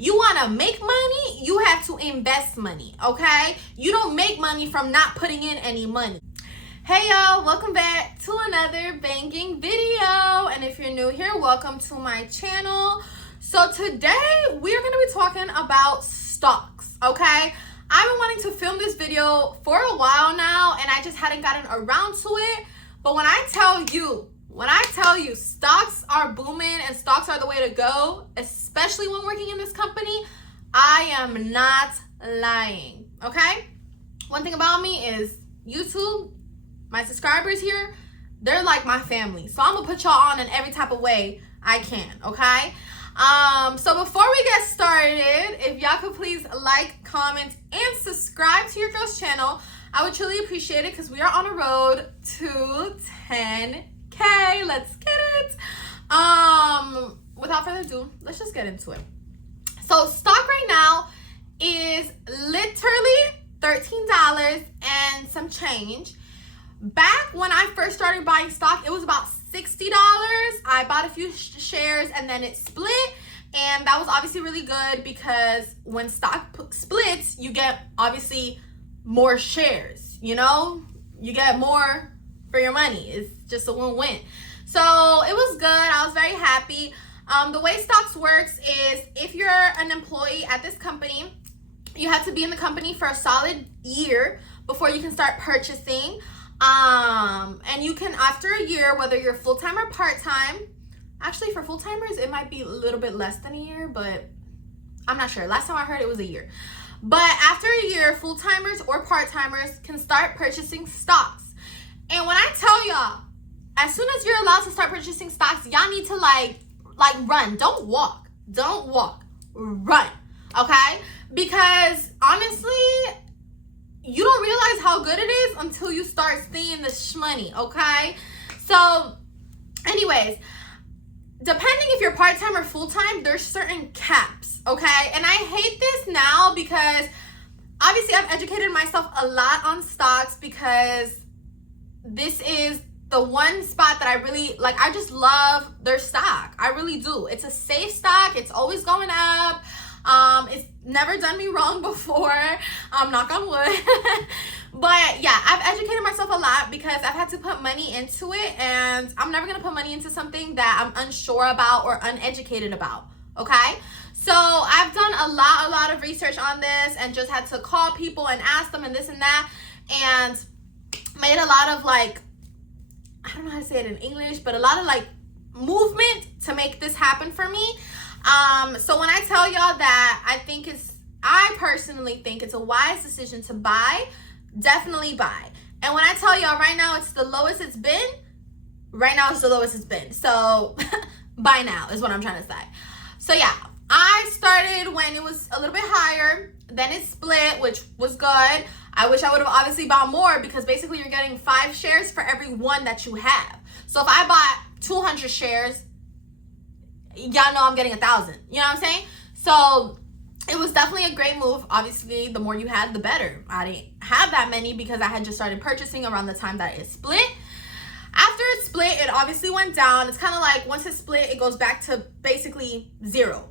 You want to make money, you have to invest money, okay? You don't make money from not putting in any money. Hey y'all, welcome back to another banging video. And if you're new here, welcome to my channel. So today we're going to be talking about stocks, okay? I've been wanting to film this video for a while now and I just hadn't gotten around to it. But when I tell you stocks are booming and stocks are the way to go, especially when working in this company, I am not lying, okay? One thing about me is YouTube, my subscribers here, they're like my family. So I'm gonna put y'all on in every type of way I can, okay? So before we get started, if y'all could please like, comment, and subscribe to your girl's channel, I would truly appreciate it because we are on a road to 10K. Let's get it. Without further ado, let's just get into it. So stock right now is literally $13 and some change. Back when I first started buying stock, it was about $60. I bought a few shares and then it split, and that was obviously really good because when stock splits, you get obviously more shares, you know? You get more for your money. It's just a win-win. So it was good. I was very happy. The way stocks works is if you're an employee at this company, you have to be in the company for a solid year before you can start purchasing. And you can, after a year, whether you're full-time or part-time, actually for full-timers, it might be a little bit less than a year, but I'm not sure. Last time I heard it was a year. But after a year, full-timers or part-timers can start purchasing stocks. And when I tell y'all, as soon as you're allowed to start purchasing stocks, y'all need to like run. Don't walk. Don't walk. Run. Okay? Because honestly, you don't realize how good it is until you start seeing the shmoney, okay? So, anyways, depending if you're part-time or full-time, there's certain caps, okay? And I hate this now because obviously I've educated myself a lot on stocks because this is the one spot that I really, like, I just love their stock. I really do. It's a safe stock. It's always going up. It's never done me wrong before. Knock on wood. But yeah, I've educated myself a lot because I've had to put money into it, and I'm never gonna put money into something that I'm unsure about or uneducated about. Okay? So I've done a lot of research on this and just had to call people and ask them and this and that, and made a lot of, like, I don't know how to say it in English, but a lot of like movement to make this happen for me. So when I tell y'all that I personally think it's a wise decision to buy, definitely buy. And when I tell y'all right now it's the lowest it's been, right now it's the lowest it's been. So buy now is what I'm trying to say. So yeah, I started when it was a little bit higher, then it split, which was good. I wish I would have obviously bought more because basically you're getting 5 shares for every one that you have. So if I bought 200 shares, y'all know I'm getting 1,000. You know what I'm saying? So it was definitely a great move. Obviously, the more you had, the better. I didn't have that many because I had just started purchasing around the time that it split. After it split, it obviously went down. It's kind of like once it split, it goes back to basically zero.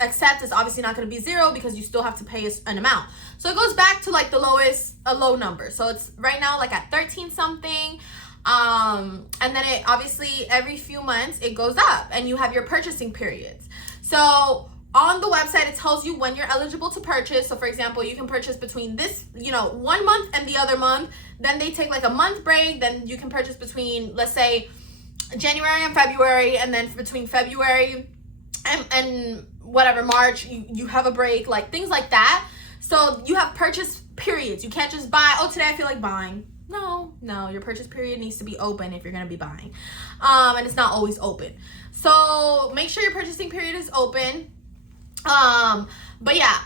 Except it's obviously not going to be zero because you still have to pay an amount. So it goes back to like the lowest, a low number. So it's right now like at 13 something. And then it obviously every few months it goes up and you have your purchasing periods. So on the website, it tells you when you're eligible to purchase. So for example, you can purchase between this, 1 month and the other month. Then they take like a month break. Then you can purchase between, let's say, January and February. And then between February and whatever, March, you have a break, like things like that. So you have purchase periods. You can't just buy, oh, today I feel like buying. No, your purchase period needs to be open if you're going to be buying. And it's not always open. So make sure your purchasing period is open. But yeah,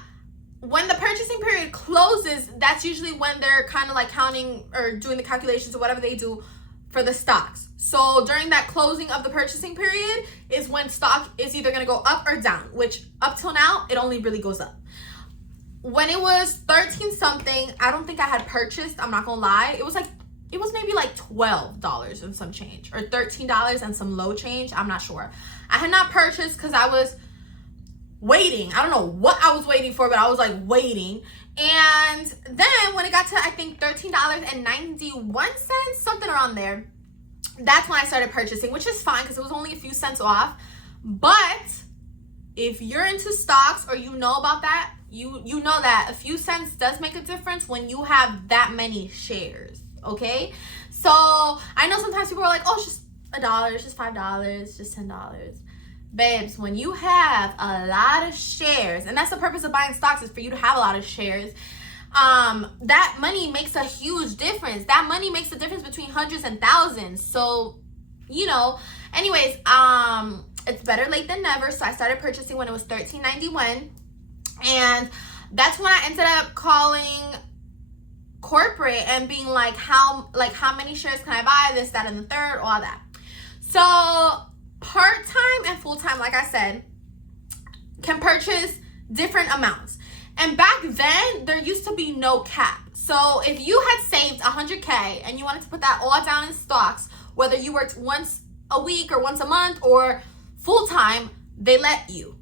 when the purchasing period closes, that's usually when they're kind of like counting or doing the calculations or whatever they do for the stocks. So during that closing of the purchasing period is when stock is either going to go up or down, which up till now, it only really goes up. When it was 13 something, I don't think I had purchased, I'm not gonna lie. It was maybe like $12 and some change, or $13 and some low change. I'm not sure. I had not purchased because I was waiting. I don't know what I was waiting for, but I was like waiting. And then when it got to, I think, $13.91, something around there, that's when I started purchasing, which is fine because it was only a few cents off. But if you're into stocks or you know about that, you know that a few cents does make a difference when you have that many shares, okay? So I know sometimes people are like, oh, it's just $1, it's just $5, it's just $10. Babes, when you have a lot of shares, and that's the purpose of buying stocks, is for you to have a lot of shares, that money makes a huge difference. That money makes a difference between hundreds and thousands. So, you know, anyways, it's better late than never. So I started purchasing when it was $13.91, and that's when I ended up calling corporate and being like, how many shares can I buy, this, that, and the third, all that. So part-time and full-time, like I said, can purchase different amounts. And back then, there used to be no cap. So if you had saved $100K and you wanted to put that all down in stocks, whether you worked once a week or once a month or full-time, they let you.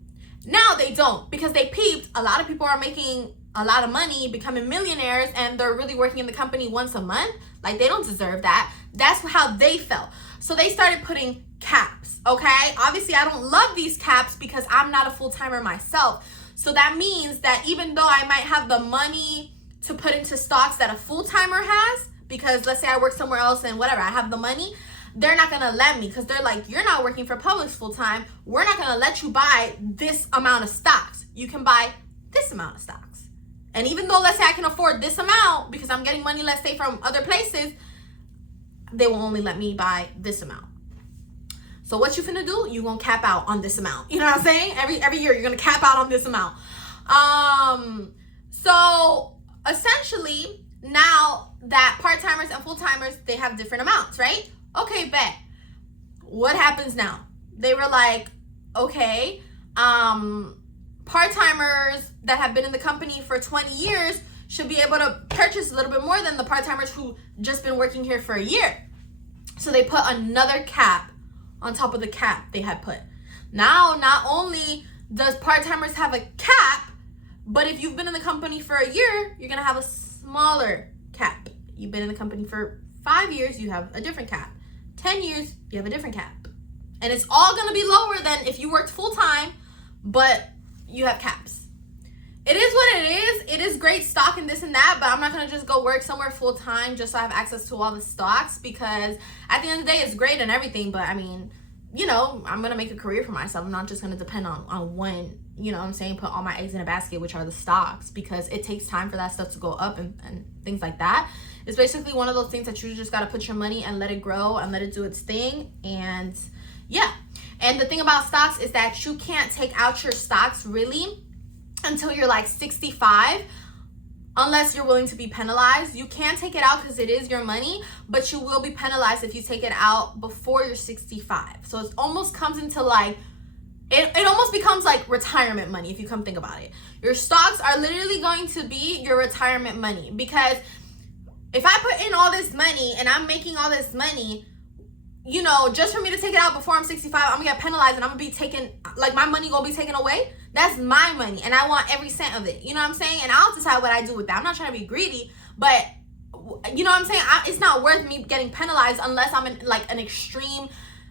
Now they don't, because they peeped a lot of people are making a lot of money, becoming millionaires, and they're really working in the company once a month. Like, they don't deserve that. That's how they felt. So they started putting caps, okay? Obviously, I don't love these caps because I'm not a full-timer myself. So that means that even though I might have the money to put into stocks that a full-timer has, because let's say I work somewhere else and whatever, I have the money, they're not going to let me, because they're like, you're not working for Publix full-time. We're not going to let you buy this amount of stocks. You can buy this amount of stocks. And even though, let's say I can afford this amount because I'm getting money, let's say, from other places, they will only let me buy this amount. So what you finna do? You gonna cap out on this amount. You know what I'm saying? Every year you're gonna cap out on this amount. So essentially, now that part-timers and full-timers, they have different amounts, right? Okay, bet. What happens now? They were like, okay, part-timers that have been in the company for 20 years should be able to purchase a little bit more than the part-timers who just been working here for a year. So they put another cap on top of the cap they had put. Now, not only does part-timers have a cap, but if you've been in the company for a year, you're gonna have a smaller cap. You've been in the company for 5 years, you have a different cap. 10 years, you have a different cap. And it's all gonna be lower than if you worked full-time, but you have caps. It is what it is. It is great stock and this and that, but I'm not gonna just go work somewhere full-time just so I have access to all the stocks, because at the end of the day, it's great and everything, but I mean, you know, I'm gonna make a career for myself. I'm not just gonna depend on one, you know what I'm saying, put all my eggs in a basket, which are the stocks, because it takes time for that stuff to go up and things like that. It's basically one of those things that you just gotta put your money and let it grow and let it do its thing. And yeah, and the thing about stocks is that you can't take out your stocks really until you're like 65, unless you're willing to be penalized. You can take it out because it is your money, but you will be penalized if you take it out before you're 65. So it almost comes into like, it almost becomes like retirement money if you come think about it. Your stocks are literally going to be your retirement money, because if I put in all this money and I'm making all this money, you know, just for me to take it out before I'm 65, I'm gonna get penalized and I'm gonna be taken, like my money gonna be taken away. That's my money and I want every cent of it. You know what I'm saying? And I'll decide what I do with that. I'm not trying to be greedy, but you know what I'm saying? It's not worth me getting penalized unless I'm in like an extreme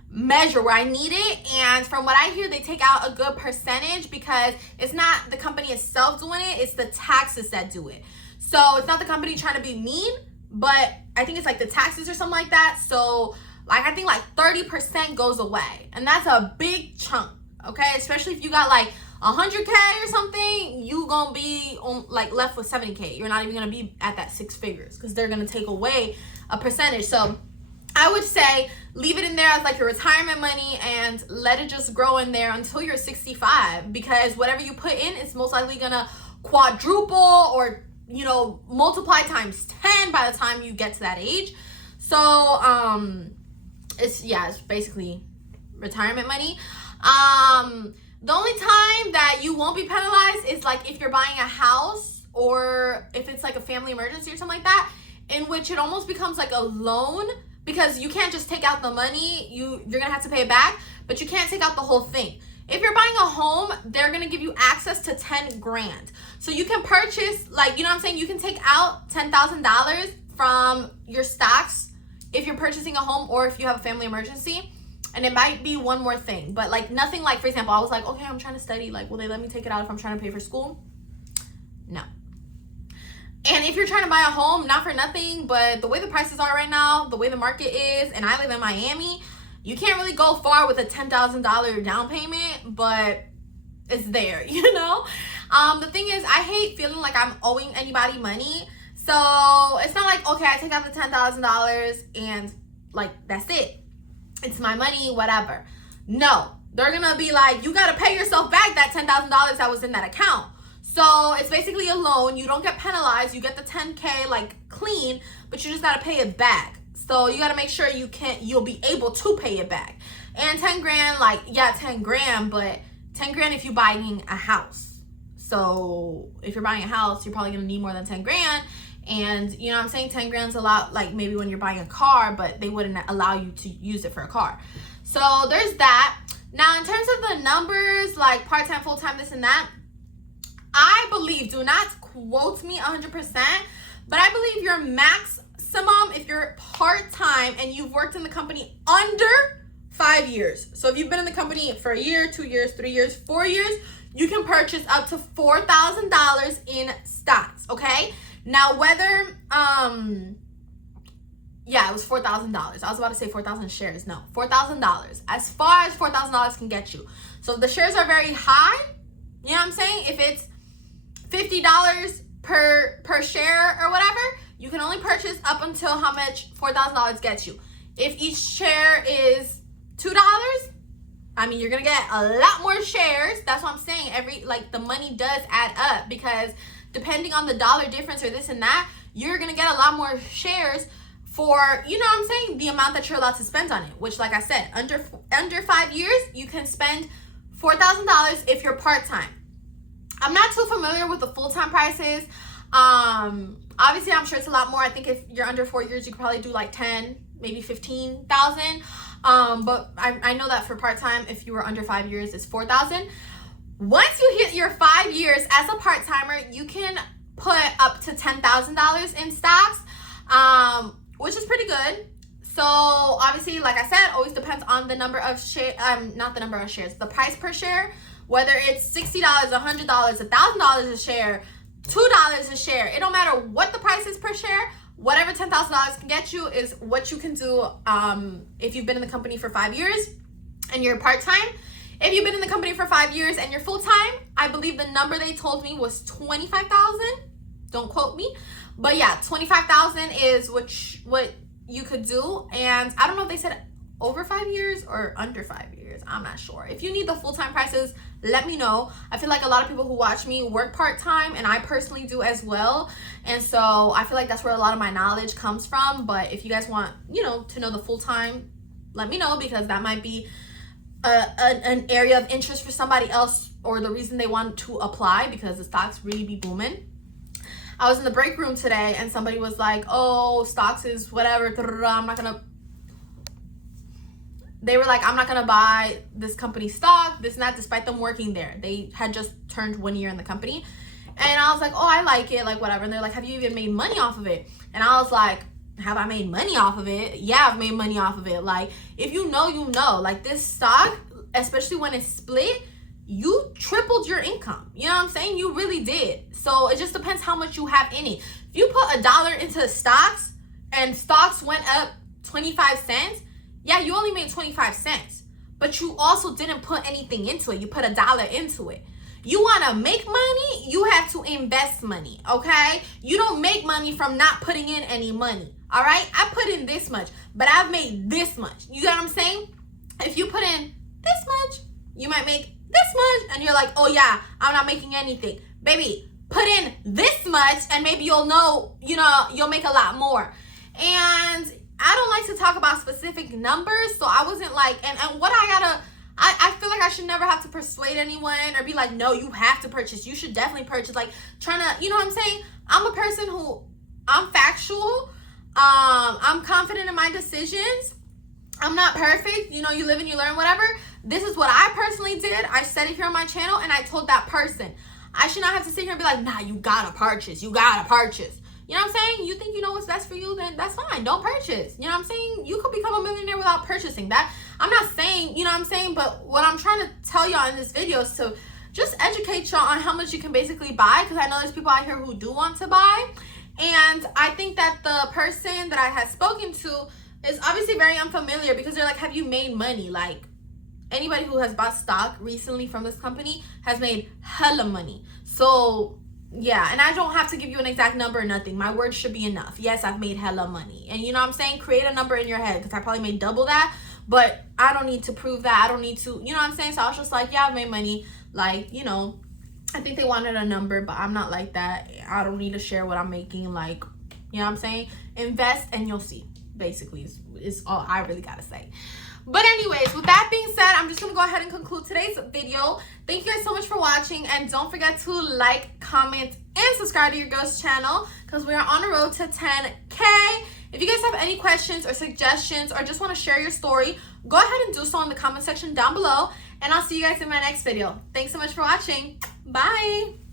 measure where I need it. And from what I hear, they take out a good percentage because it's not the company itself doing it, it's the taxes that do it. So it's not the company trying to be mean, but I think it's like the taxes or something like that. So like I think like 30% goes away, and that's a big chunk, okay? Especially if you got like 100K or something, you gonna be on, like left with 70K. You're not even gonna be at that 6 figures because they're gonna take away a percentage. So I would say leave it in there as like your retirement money and let it just grow in there until you're 65, because whatever you put in is most likely gonna quadruple or, you know, multiply times 10 by the time you get to that age. So it's basically retirement money. The only time that you won't be penalized is like if you're buying a house, or if it's like a family emergency or something like that, in which it almost becomes like a loan, because you can't just take out the money. You're gonna have to pay it back, but you can't take out the whole thing. If you're buying a home, they're gonna give you access to 10 grand. So you can purchase, like, you know what I'm saying? You can take out $10,000 from your stocks if you're purchasing a home or if you have a family emergency. And it might be one more thing, but like nothing like, for example, I was like, okay, I'm trying to study. Like, will they let me take it out if I'm trying to pay for school? No. And if you're trying to buy a home, not for nothing, but the way the prices are right now, the way the market is, and I live in Miami, you can't really go far with a $10,000 down payment, but it's there, you know? The thing is, I hate feeling like I'm owing anybody money. So it's not like, okay, I take out the $10,000 and like, that's it. It's my money, whatever. No, they're gonna be like, you gotta pay yourself back that $10,000 that was in that account. So it's basically a loan. You don't get penalized. You get the 10K like clean, but you just gotta pay it back. So you gotta make sure you'll be able to pay it back. And 10 grand, like, yeah, 10 grand, but 10 grand if you're buying a house. So if you're buying a house, you're probably gonna need more than 10 grand. And you know what I'm saying? 10 grand's a lot, like maybe when you're buying a car, but they wouldn't allow you to use it for a car. So there's that. Now, in terms of the numbers, like part-time, full-time, this and that, I believe, do not quote me 100%, but I believe your maximum, if you're part-time and you've worked in the company under 5 years. So if you've been in the company for a year, 2 years, 3 years, 4 years, you can purchase up to $4,000 in stocks, okay? Now, whether, yeah, it was $4,000. I was about to say 4,000 shares. No, $4,000. As far as $4,000 can get you. So if the shares are very high, you know what I'm saying? If it's $50 per share or whatever, you can only purchase up until how much $4,000 gets you. If each share is $2, I mean, you're going to get a lot more shares. That's what I'm saying. The money does add up because depending on the dollar difference or this and that, you're going to get a lot more shares for, you know what I'm saying, the amount that you're allowed to spend on it, which, like I said, under 5 years, you can spend $4,000 if you're part-time. I'm not too familiar with the full-time prices. Obviously, I'm sure it's a lot more. I think if you're under 4 years, you could probably do like 10, maybe 15,000. But I know that for part-time, if you were under 5 years, it's 4,000. Once you hit your 5 years as a part-timer, you can put up to $10,000 in stocks, which is pretty good. So obviously, like I said, always depends on the number of shares, not the number of shares, the price per share, whether it's $60, $100, $1,000 a share, $2 a share. It don't matter what the price is per share. Whatever $10,000 can get you is what you can do if you've been in the company for 5 years and you're part-time. If you've been in the company for 5 years and you're full-time, I believe the number they told me was 25,000. Don't quote me. But yeah, 25,000 is what you could do. And I don't know if they said over 5 years or under 5 years. I'm not sure. If you need the full-time prices, let me know. I feel like a lot of people who watch me work part-time, and I personally do as well. And so I feel like that's where a lot of my knowledge comes from. But if you guys want, to know the full-time, let me know, because that might be an area of interest for somebody else, or the reason they want to apply, because the stocks really be booming. I was in the break room today and somebody was like, oh, stocks is whatever, they were like, I'm not gonna buy this company stock, this and that, despite them working there. They had just turned 1 year in the company. And I was like, oh, I like it, like whatever. And they're like, have you even made money off of it? And I was like, have I made money off of it? Yeah, I've made money off of it. Like, if you know, you know. Like, this stock, especially when it's split, you tripled your income. You know what I'm saying? You really did. So it just depends how much you have in it. If you put $1 into stocks and stocks went up 25 cents, yeah, you only made 25 cents. But you also didn't put anything into it. You put $1 into it. You want to make money, you have to invest money, okay? You don't make money from not putting in any money, all right? I put in this much, but I've made this much. You get what I'm saying? If you put in this much, you might make this much, and you're like, oh yeah, I'm not making anything. Baby, put in this much, and maybe you'll know, you'll make a lot more. And I don't like to talk about specific numbers, so I wasn't like, and what I feel like I should never have to persuade anyone or be like, no, you have to purchase. You should definitely purchase. Like, trying to, you know what I'm saying? I'm a person who, I'm factual. I'm confident in my decisions. I'm not perfect. You live and you learn, whatever. this is what I personally did. I said it here on my channel, and I told that person. I should not have to sit here and be like, nah, you gotta purchase. You gotta purchase. You know what I'm saying? You think you know what's best for you, then that's fine. Don't purchase. You know what I'm saying? You could become a millionaire without purchasing. That, I'm not saying, you know what I'm saying? But what I'm trying to tell y'all in this video is to just educate y'all on how much you can basically buy, because I know there's people out here who do want to buy. And I think that the person that I had spoken to is obviously very unfamiliar, because they're like, have you made money? Like, anybody who has bought stock recently from this company has made hella money. So yeah, and I don't have to give you an exact number or nothing. My word should be enough. Yes, I've made hella money. And you know what I'm saying? Create a number in your head, because I probably made double that, but I don't need to prove that. I don't need to, you know what I'm saying? So I was just like, yeah, I've made money. Like, you know, I think they wanted a number, but I'm not like that. I don't need to share what I'm making. Like, you know what I'm saying? Invest and you'll see, basically, is all I really gotta say. But anyways, with that being said, I'm just going to go ahead and conclude today's video. Thank you guys so much for watching. And don't forget to like, comment, and subscribe to your girl's channel, because we are on the road to 10K. If you guys have any questions or suggestions, or just want to share your story, go ahead and do so in the comment section down below. And I'll see you guys in my next video. Thanks so much for watching. Bye.